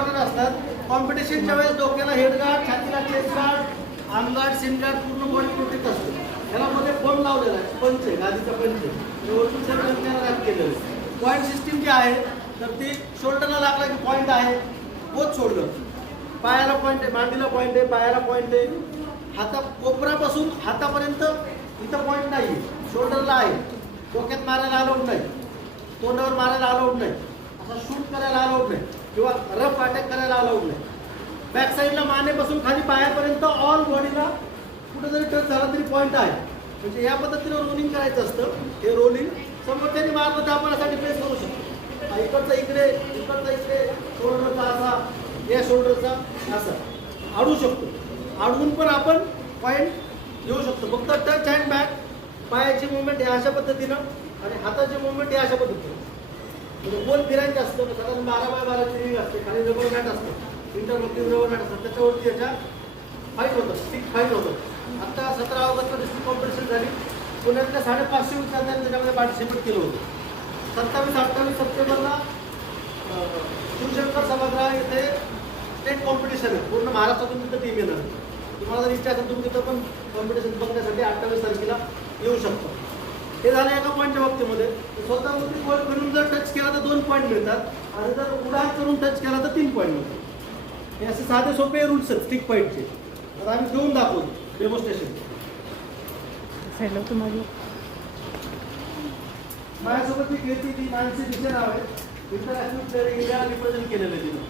Important असतात. कॉम्पिटिशनच्या वेळेस डोक्याला हेडगार्ड छातीला चेस्ट गार्ड आर्म पूर्ण बॉडी प्रोटेक्ट असतो. त्याला मध्ये फोन लावलेला आहे? पंच आहे गादीचा पंच आहे. वरतून सगळं त्याला रॅप केलेलं आहे. पॉईंट सिस्टीम जी आहे तर ती शोल्डरला लागला की पॉईंट आहे तोच शोल्डर पायाला पॉईंट आहे मांडीला पॉईंट आहे पायाला पॉईंट आहे. हाता कोपरापासून हातापर्यंत इथं पॉईंट नाही शोल्डरला आहे. डोक्यात मारायला अलाउड नाही. तोंडावर मारायला अलाउड नाही. असा शूट करायला अलाउड नाही. किंवा रफ अटॅक करायला अलाउड नाही. बॅक साईडला माने बसून खाली पायापर्यंत ऑल बॉडीला कुठेतरी टच झाला तरी पॉईंट आहे. म्हणजे या पद्धतीनं रोलिंग करायचं असतं. हे रोलिंग समोरच्याने मार्ग आपण असा डिफेन्स करू शकतो. इकडचा इकडे इकडचा इकडे शोल्डरचा असा या शोल्डरचा असा. अडू शकतो. अडवून पण आपण पॉईंट घेऊ शकतो. फक्त टच हँड बॅक पायाची मुवमेंट हे अशा पद्धतीनं आणि हाताची मुवमेंट हे अशा पद्धतीनं. म्हणजे गोल फिरायचं असतं बारा बाय बाराची रिंग असते. खाली रबर मॅट असतं. इंटरलॉकिंग रबर मॅट असतात त्याच्यावरती याच्या फाईट होतं. स्टिक फाईट होतं. आता सतरा ऑगस्टला डिस्ट्रिक्ट कॉम्पिटिशन झाली. पुण्यातल्या साडेपाचशे विद्यार्थ्यांनी त्याच्यामध्ये पार्टिसिपेट केलं होतं. सत्तावीस अठ्ठावीस सप्टेंबरला शिवशंकर सभागृह येथे स्टेट कॉम्पिटिशन आहे. पूर्ण महाराष्ट्रातून तिथं टीम येणार. तुम्हाला जर इच्छा असेल तुम्ही तिथं पण कॉम्पिटिशन बघण्यासाठी अठ्ठावीस तारखेला येऊ शकता. हे झालं एका पॉईंटच्या बाबतीमध्ये. स्वतः तुम्ही गोल जर टच केला तर दोन पॉईंट मिळतात. आणि जर उडान करून टच केला तर तीन पॉईंट मिळतात हे असे साधे सोपे रूल्स आहेत स्टिक पॉईंटचे आता आम्ही डेमोस्ट्रेशन हॅलो तुम्हाला. माझ्यासोबत जी खेळती ती मानसी तिचे नाव आहे. इंटरनॅशनल प्लेअर इंडिया रिप्रेझेंट केलेलं आहे तिनं.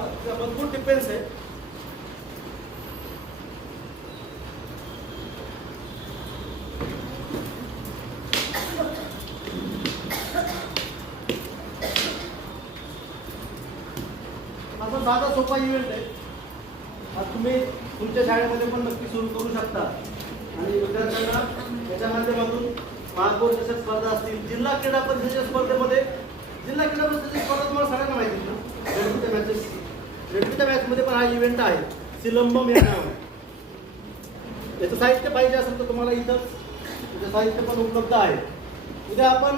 हा, तिचा मजबूत आहे. माझा साधा सोपा इव्हेंट आहे. आज तुम्ही तुमच्या शाळेमध्ये पण नक्की सुरू करू शकता. आणि विद्यार्थ्यांना याच्या माध्यमातून महापौर चषक स्पर्धा असतील जिल्हा क्रीडा परिषदेच्या स्पर्धेमध्ये जिल्हा क्रीडा परिषदेच्या स्पर्धा तुम्हाला सगळ्यांना माहिती ना? मध्ये पण हा इव्हेंट आहे. सिलंबम या नाव याचं साहित्य पाहिजे असेल तर तुम्हाला इथं साहित्य पण उपलब्ध आहे. उद्या आपण